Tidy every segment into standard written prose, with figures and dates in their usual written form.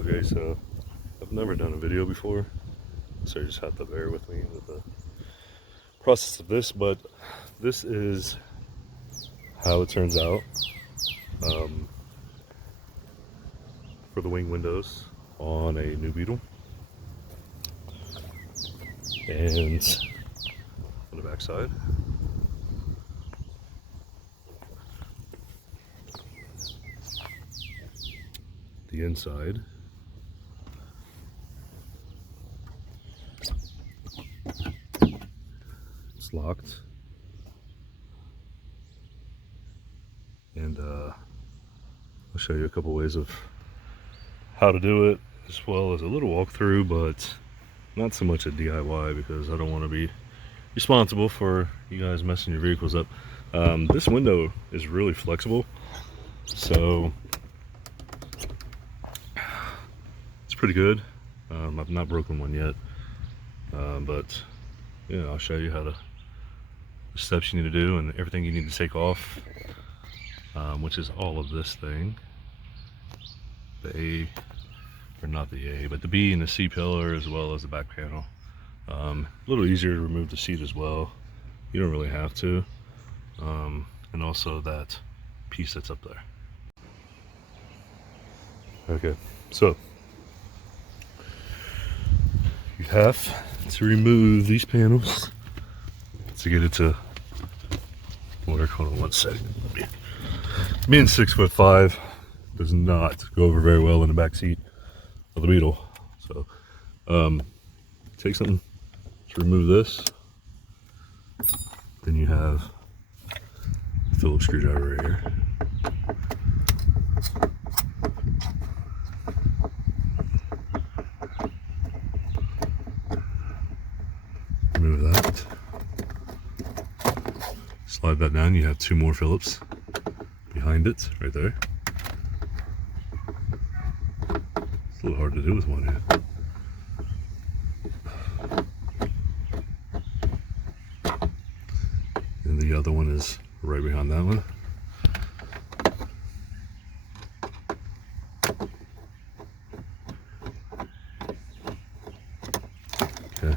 Okay, so I've never done a video before, so you just have to bear with me with the process of this, but this is how it turns out for the wing windows on a new Beetle. And on the back side, the inside, it's locked, and I'll show you a couple ways of how to do it, as well as a little walkthrough, but not so much a DIY because I don't want to be responsible for you guys messing your vehicles up. This window is really flexible, so it's pretty good. I've not broken one yet, but yeah, I'll show you how the steps you need to do and everything you need to take off, which is all of this thing. The A, or not the A, but the B and the C pillar, as well as the back panel. A little easier to remove the seat as well. You don't really have to. And also that piece that's up there. Okay, so you have to remove these panels to get it to work. Hold on one second. Being 6'5" does not go over very well in the back seat of the Beetle. So take something to remove this. Then you have a Phillips screwdriver right here. Remove that. Slide that down. You have two more Phillips behind it, right there. It's a little hard to do with one hand. And the other one is right behind that one. Okay.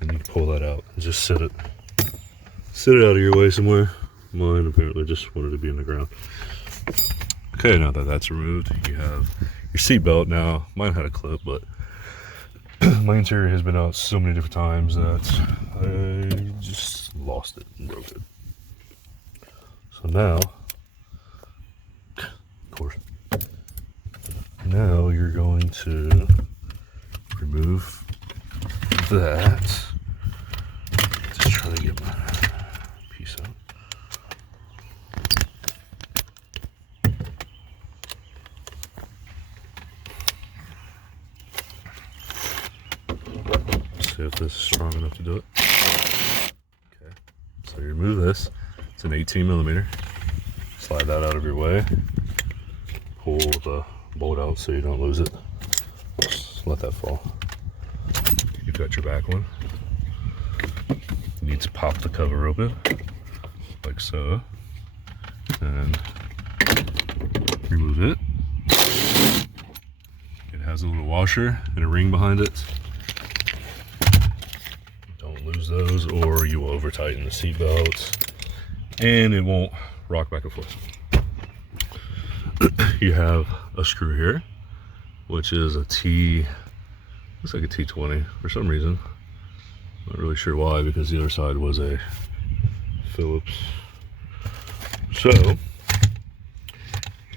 And you pull that out and just sit it out of your way somewhere. Mine apparently just wanted to be in the ground. Okay, now that that's removed, you have your seat belt. Now, mine had a clip, but my interior has been out so many different times that I just lost it and broke it. So now, of course, now you're going to remove that. Just trying to get my piece out. See if this is strong enough to do it. Okay, so you remove this. It's an 18mm. Slide that out of your way. Pull the bolt out so you don't lose it. Just let that fall. You've got your back one. You need to pop the cover open, like so, and remove it. It has a little washer and a ring behind it. Don't lose those, or you will over tighten the seat belt and it won't rock back and forth. You have a screw here, which is a T, looks like a T20 for some reason. Not really sure why, because the other side was a Phillips. So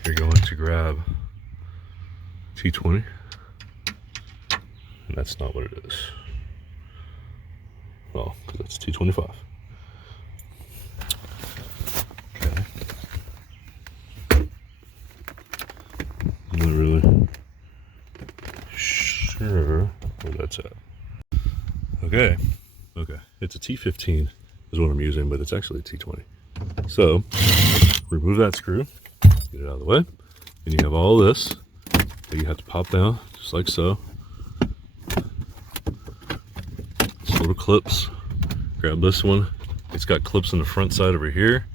you're going to grab T20, and that's not what it is. Well, because that's T25. Okay. I'm not really sure where that's at. Okay, it's a T15 is what I'm using, but it's actually a T20. So remove that screw, get it out of the way, and you have all this that you have to pop down, just like so. Just little clips. Grab this one. It's got clips on the front side over here,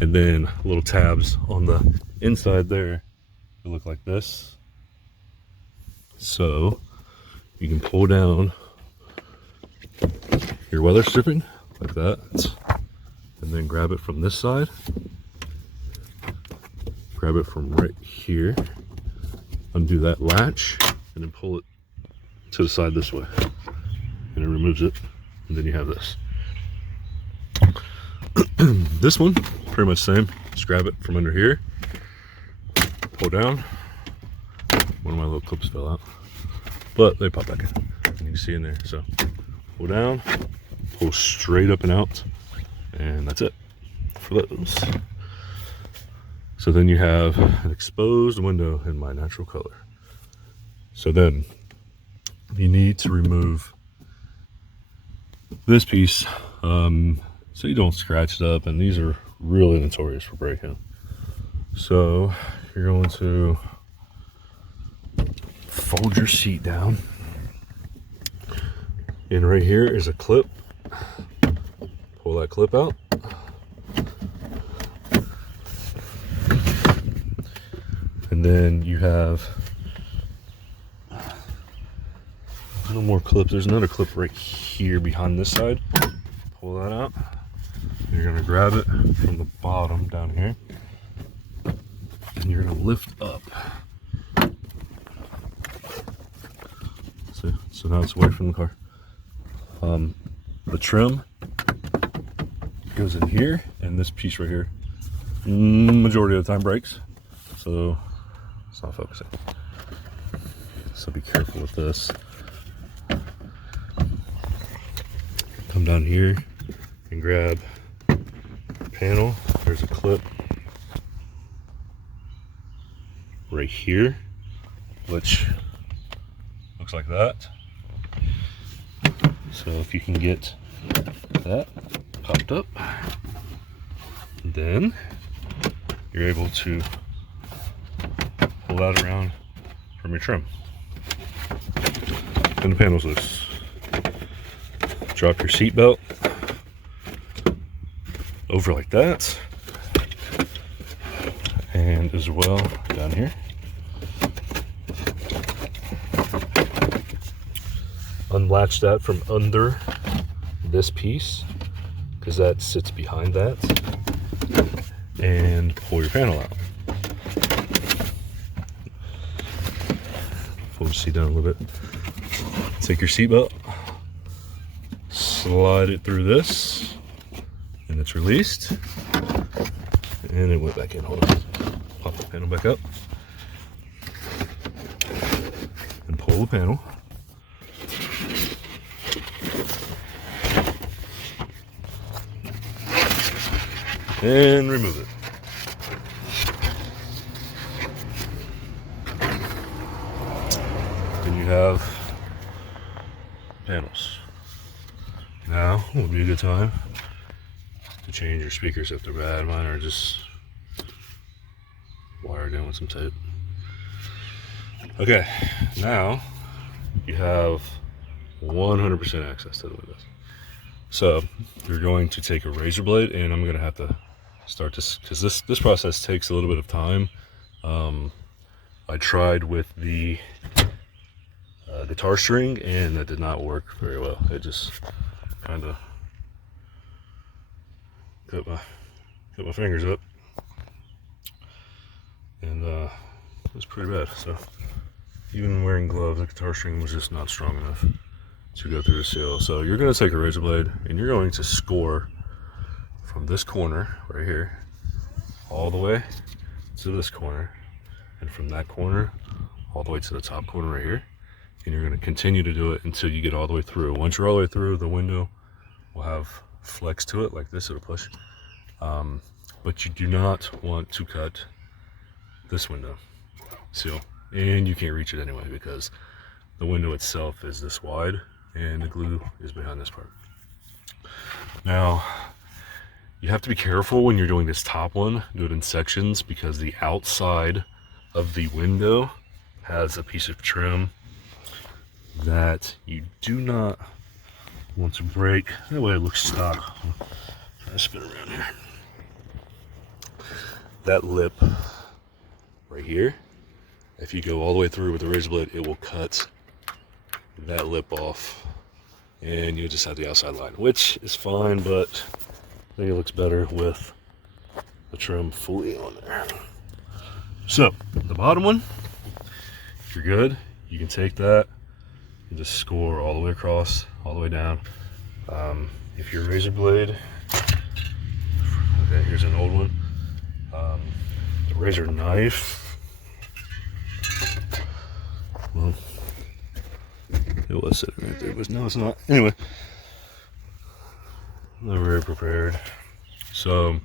and then little tabs on the inside there It'll look like this. So you can pull down your weather stripping like that, and then grab it from this side, grab it from right here, undo that latch, and then pull it to the side this way, and it removes it, and then you have this. This one, pretty much the same. Just grab it from under here, pull down. One of my little clips fell out, but they pop back in. You can see in there. So pull down, pull straight up and out, and that's it for those. So then you have an exposed window in my natural color. So then you need to remove this piece so you don't scratch it up, and these are really notorious for breaking. So you're going to fold your seat down, and right here is a clip. Pull that clip out, and then you have no more clips. There's another clip right here behind this side. Pull that out. You're gonna grab it from the bottom down here, and you're gonna lift up. So now it's away from the car. The trim goes in here, and this piece right here, majority of the time breaks, so it's not focusing. So be careful with this. Come down here and grab the panel. There's a clip right here, which looks like that. So if you can get that popped up, then you're able to pull that around from your trim. And the panel's loose. Drop your seat belt over like that, and as well down here. Unlatch that from under this piece, because that sits behind that, and pull your panel out. Pull your seat down a little bit. Take your seat belt, slide it through this, and it's released, and it went back in. Hold on. Pop the panel back up and pull the panel. And remove it. Then you have panels. Now would be a good time to change your speakers if they're bad. Mine are just wired in with some tape. Okay, now you have 100% access to the windows. So you're going to take a razor blade, and I'm going to have to start this because this process takes a little bit of time. I tried with the guitar string, and that did not work very well. It just kind of cut my fingers up, and it was pretty bad. So even wearing gloves, the guitar string was just not strong enough to go through the seal. So you're going to take a razor blade, and you're going to score from this corner right here all the way to this corner, and from that corner all the way to the top corner right here, and you're going to continue to do it until you get all the way through. Once you're all the way through, the window will have flex to it like this. It'll push, but you do not want to cut this window seal, and you can't reach it anyway because the window itself is this wide and the glue is behind this part. Now you have to be careful when you're doing this top one. Do it in sections, because the outside of the window has a piece of trim that you do not want to break. That way it looks stock. Try to spin around here. That lip right here if you go all the way through with the razor blade, it will cut that lip off, and you'll just have the outside line, which is fine, but I think it looks better with the trim fully on there. So the bottom one, if you're good, you can take that and just score all the way across, all the way down. If your razor blade, okay, here's an old one. The razor knife, well, it was sitting right there, but no, it's not. Anyway, I'm not very prepared. So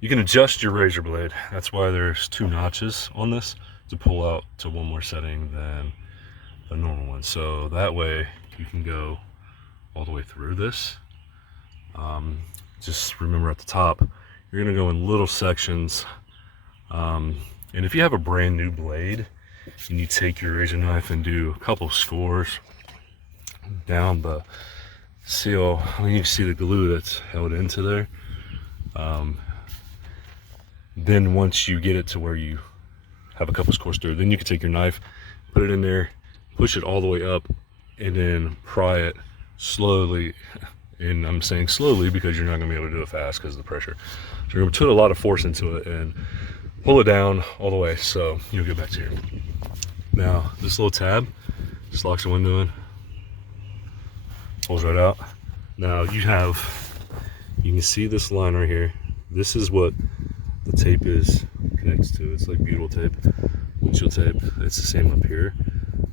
you can adjust your razor blade. That's why there's 2 notches on this to pull out to one more setting than the normal one. So that way you can go all the way through this. Just remember at the top, you're gonna go in little sections. And if you have a brand new blade and you take your razor knife and do a couple scores down the seal, I mean, you can see the glue that's held into there. Then once you get it to where you have a couple scores through, then you can take your knife, put it in there, push it all the way up, and then pry it slowly. And I'm saying slowly because you're not going to be able to do it fast because of the pressure. So you're going to put a lot of force into it and pull it down all the way so you'll get back to here. Now, this little tab just locks the window in, pulls right out. Now you can see this line right here. This is what the tape is connects to. It's like beetle tape, windshield tape. It's the same up here.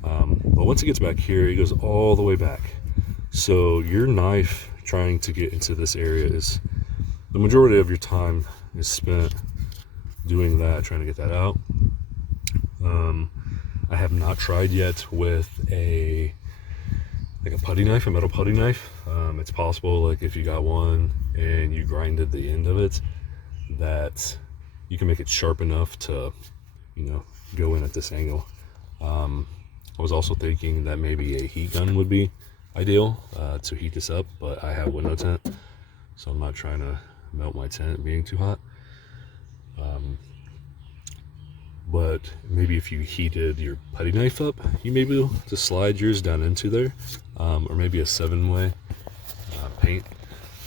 But once it gets back here, it goes all the way back. So your knife trying to get into this area is, the majority of your time is spent doing that, trying to get that out. I have not tried yet with a putty knife, a metal putty knife. It's possible, like if you got one and you grinded the end of it, that you can make it sharp enough to, you know, go in at this angle. I was also thinking that maybe a heat gun would be ideal to heat this up, but I have window tint, so I'm not trying to melt my tent being too hot. But maybe if you heated your putty knife up, you may be able to slide yours down into there, or maybe a 7-way paint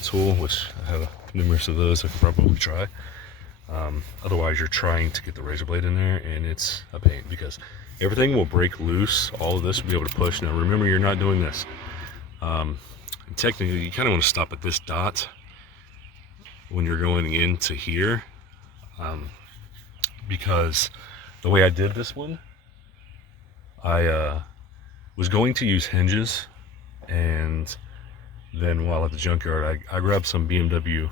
tool, which I have numerous of those I could probably try. Otherwise, you're trying to get the razor blade in there, and it's a pain because everything will break loose. All of this will be able to push. Now, remember, you're not doing this. Technically, you kind of want to stop at this dot when you're going into here, because the way I did this one, I was going to use hinges, and then while at the junkyard, I grabbed some BMW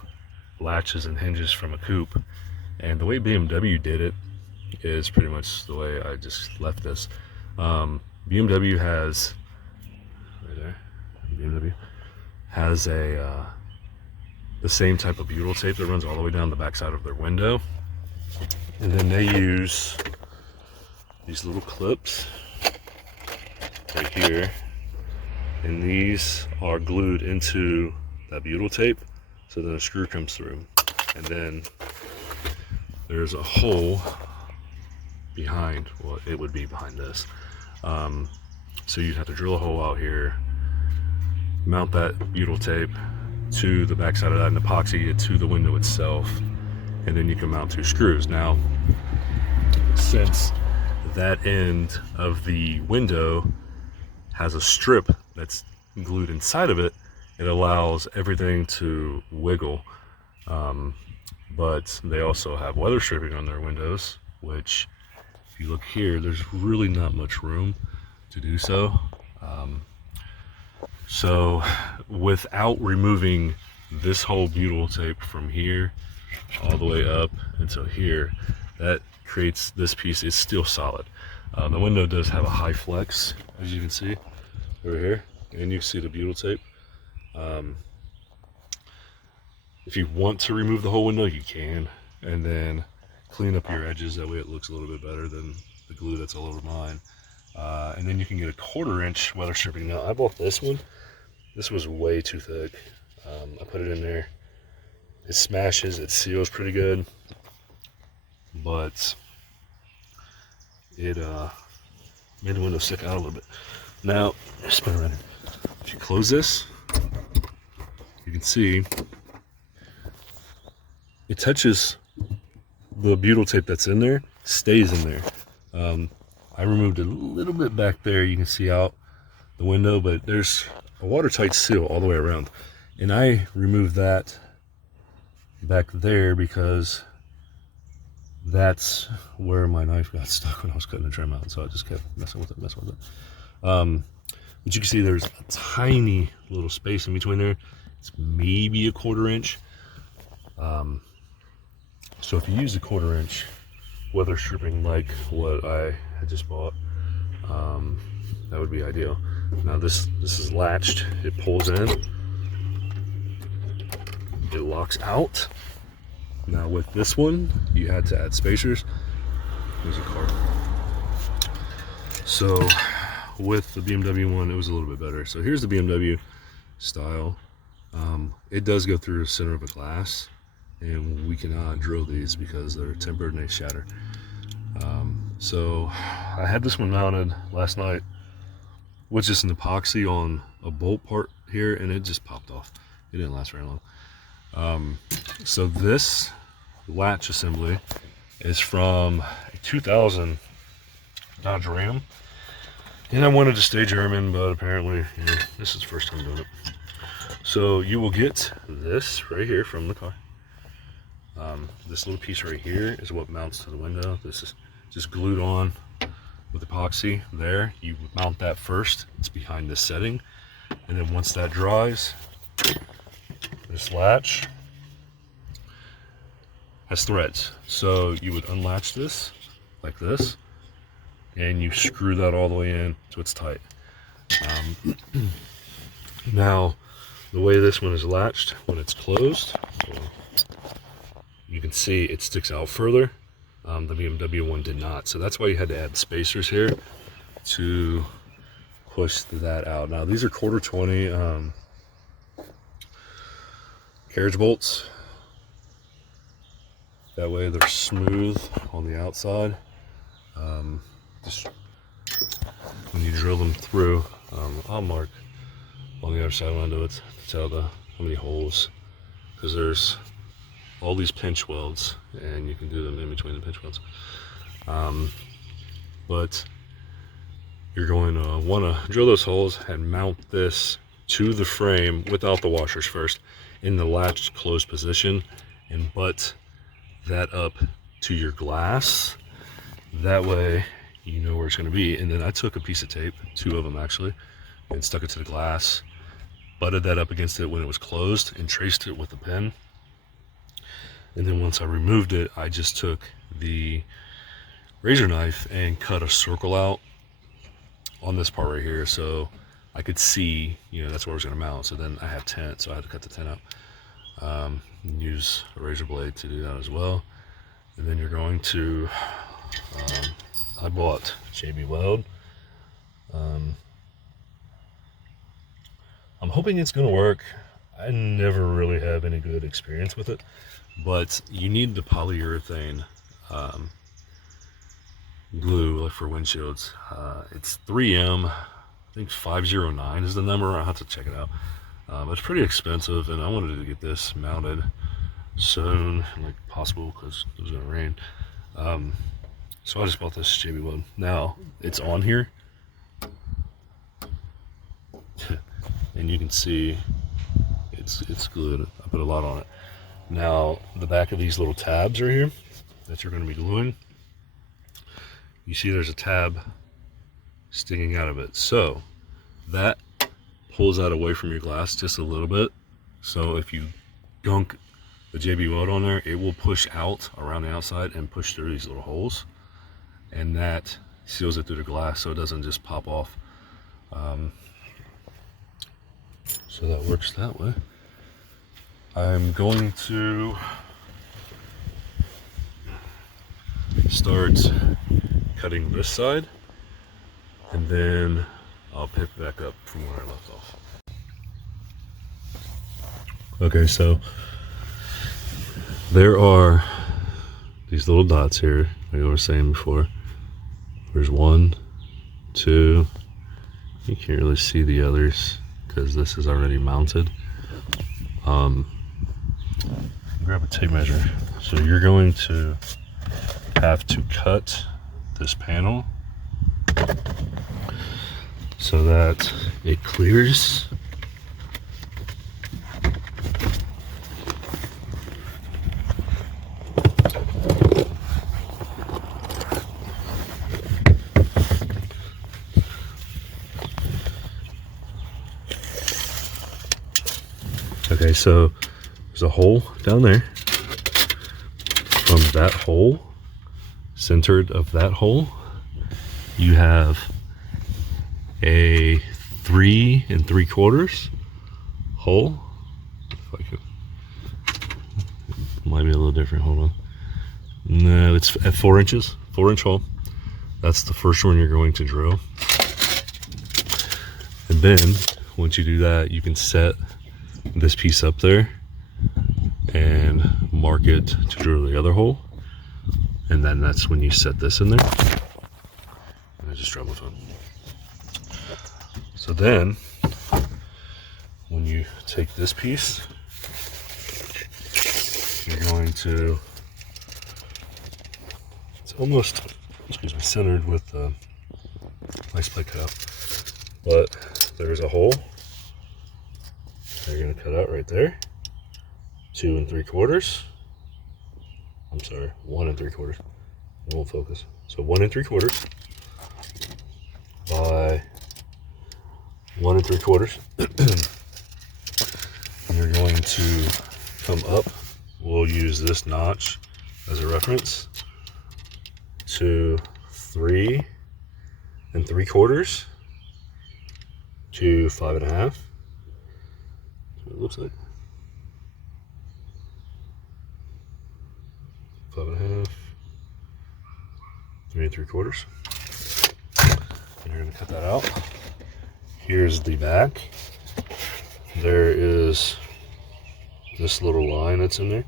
latches and hinges from a coupe, and the way BMW did it is pretty much the way I just left this. BMW has, right there, BMW has the same type of butyl tape that runs all the way down the backside of their window, and then they use these little clips right here, and these are glued into that butyl tape, so then a screw comes through, and then there's a hole behind, well, it would be behind this, so you'd have to drill a hole out here, mount that butyl tape to the backside of that, and epoxy it to the window itself, and then you can mount 2 screws. Now, since that end of the window has a strip that's glued inside of it, it allows everything to wiggle. But they also have weather stripping on their windows, which if you look here, there's really not much room to do so. So without removing this whole butyl tape from here all the way up until here, that creates this piece is still solid. The window does have a high flex, as you can see over here, and you see the butyl tape. If you want to remove the whole window, you can, and then clean up your edges. That way it looks a little bit better than the glue that's all over mine. And then you can get a 1/4-inch weather stripping. Now, I bought this one. This was way too thick. I put it in there. It smashes, it seals pretty good, but it made the window stick out a little bit. Now, spin around here. If you close this, you can see it touches the butyl tape that's in there, stays in there. I removed a little bit back there, you can see out the window, but there's a watertight seal all the way around. And I removed that back there because that's where my knife got stuck when I was cutting the trim out. So I just kept messing with it. But you can see there's a tiny little space in between there. It's maybe a 1/4 inch. So if you use a 1/4 inch weather stripping like what I had just bought, that would be ideal. Now this is latched, it pulls in, it locks out. Now with this one, you had to add spacers. There's a car. So with the BMW one, it was a little bit better. So here's the BMW style. It does go through the center of a glass, and we cannot drill these because they're tempered and they shatter. So I had this one mounted last night with just an epoxy on a bolt part here, and it just popped off. It didn't last very long. So this latch assembly is from a 2000 Dodge Ram, and I wanted to stay German, but apparently, you know, this is the first time doing it. So you will get this right here from the car. This little piece right here is what mounts to the window. This is just glued on with epoxy there. You mount that first. It's behind this setting, and then once that dries, this latch has threads. So you would unlatch this like this, and you screw that all the way in so it's tight. Now, the way this one is latched when it's closed, you can see it sticks out further. The BMW one did not, so that's why you had to add spacers here to push that out. Now these are 1/4 20 carriage bolts. That way they're smooth on the outside. Just when you drill them through, I'll mark on the other side window to tell how many holes, because there's all these pinch welds, and you can do them in between the pinch welds. But you're going to want to drill those holes and mount this to the frame without the washers first in the latched closed position, and butt that up to your glass. That way you know where it's going to be. And then I took a piece of tape, 2 of them actually, and stuck it to the glass, butted that up against it when it was closed, and traced it with a pen. And then once I removed it, I just took the razor knife and cut a circle out on this part right here, so I could see, you know, that's where I was going to mount. So then I have tent, so I had to cut the tent out. And use a razor blade to do that as well. And then you're going to, I bought JB Weld. I'm hoping it's going to work. I never really have any good experience with it, but you need the polyurethane glue, like for windshields. It's 3M, I think 509 is the number. I'll have to check it out. It's pretty expensive, and I wanted to get this mounted soon, like possible, because it was going to rain. So I just bought this JB Weld. Now it's on here, and you can see it's glued. I put a lot on it. Now the back of these little tabs right here that you're going to be gluing, you see there's a tab sticking out of it, so that pulls that away from your glass just a little bit. So if you gunk the JB Weld on there, it will push out around the outside and push through these little holes, and that seals it through the glass so it doesn't just pop off. So that works that way. I'm going to start cutting this side, and then I'll pick back up from where I left off. Okay, so there are these little dots here, like I was saying before, There's one, two. You can't really see the others because this is already mounted. Grab a tape measure. So you're going to have to cut this panel so that it clears. Okay, so there's a hole down there. From that hole, centered of that hole, you have a 3 3/4 hole. If I could, might be a little different. Hold on. No, it's at 4 inches, 4-inch hole. That's the first one you're going to drill. And then once you do that, you can set this piece up there and mark it to drill the other hole, and then that's when you set this in there, and I just drop my phone. So then when you take this piece, you're going to, it's almost, excuse me, centered with the nice plate cut out, but there's a hole that you're going to cut out right there. 2 3/4. I'm sorry, 1 3/4. It won't focus. So 1 3/4 by 1 3/4. And you're going to come up. We'll use this notch as a reference to 3 3/4 to 5.5. That's what it looks like. 5.5, 3 3/4. And you're going to cut that out. Here's the back. There is this little line that's in there.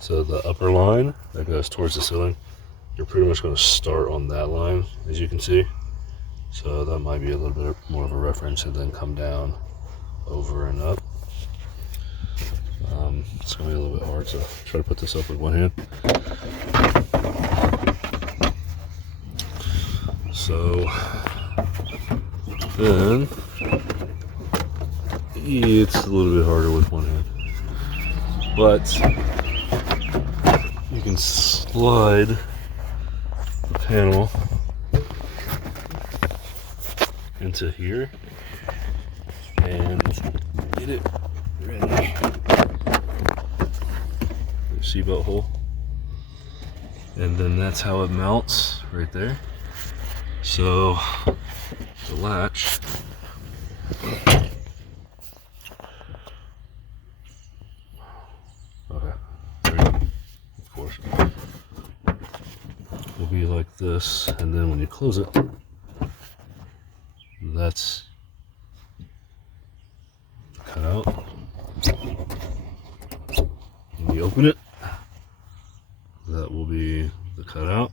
So the upper line that goes towards the ceiling, you're pretty much going to start on that line, as you can see. So that might be a little bit more of a reference, and then come down over and up. It's going to be a little bit hard, so try to put this up with one hand. So then it's a little bit harder with one hand, but you can slide the panel into here and get it ready. Seatbelt hole, and then that's how it mounts right there. So the latch of course will be like this, and then when you close it, that's the cutout. When you open it, that will be the cutout.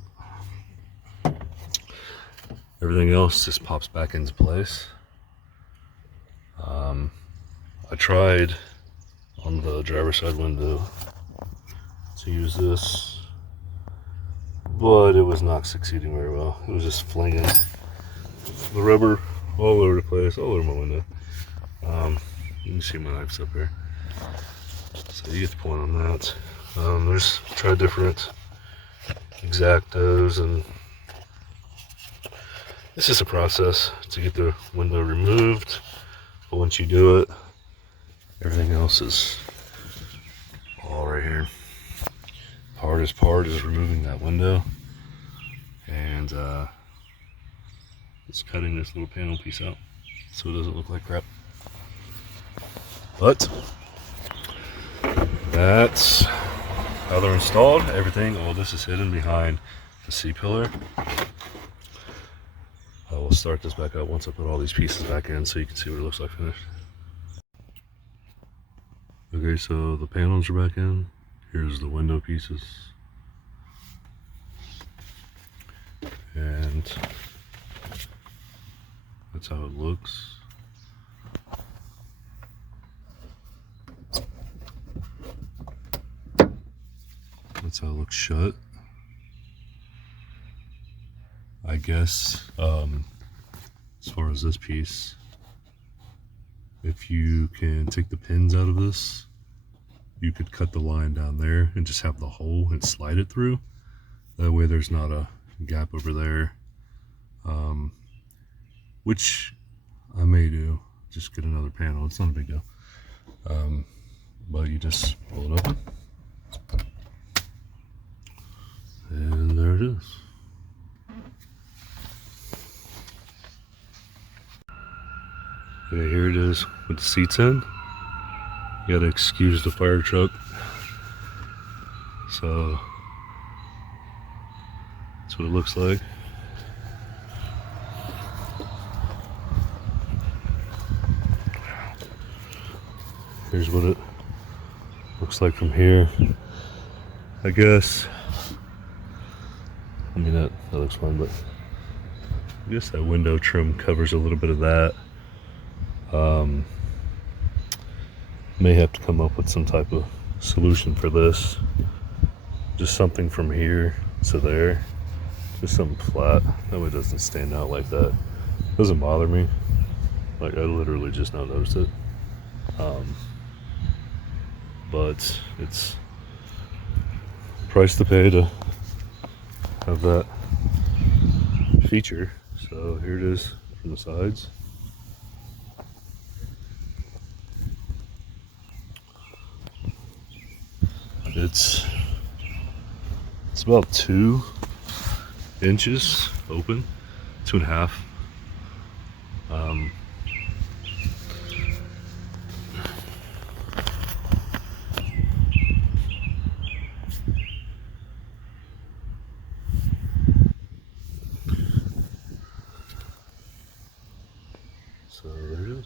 Everything else just pops back into place. I tried on the driver's side window to use this, but it was not succeeding very well. It was just flinging the rubber all over the place, all over my window. You can see my knife's up here, so you get the point on that. There's tried different X-Actos, and it's just a process to get the window removed. But once you do it, everything else is all right here. The hardest part is removing that window, and it's cutting this little panel piece out so it doesn't look like crap. But that's how they're installed. Everything, all this is hidden behind the C-pillar. I will start this back up once I put all these pieces back in so you can see what it looks like finished. Okay, so the panels are back in. Here's the window pieces. And That's how it looks. That's how it looks shut. I guess as far as this piece, if you can take the pins out of this, you could cut the line down there and just have the hole and slide it through. That way there's not a gap over there, which I may do. Just get another panel, it's not a big deal. But you just pull it open, and there it is. Okay, here it is with the seats in. You gotta excuse the fire truck. So that's what it looks like. Here's what it looks like from here. I guess. I mean, that looks fun, but I guess that window trim covers a little bit of that. May have to come up with some type of solution for this. Just something from here to there. Just something flat. That way it doesn't stand out like that. Doesn't bother me. Like, I literally just now noticed it. But it's price to pay to have that feature. So here it is from the sides. It's about 2 inches open, 2.5. So there it is.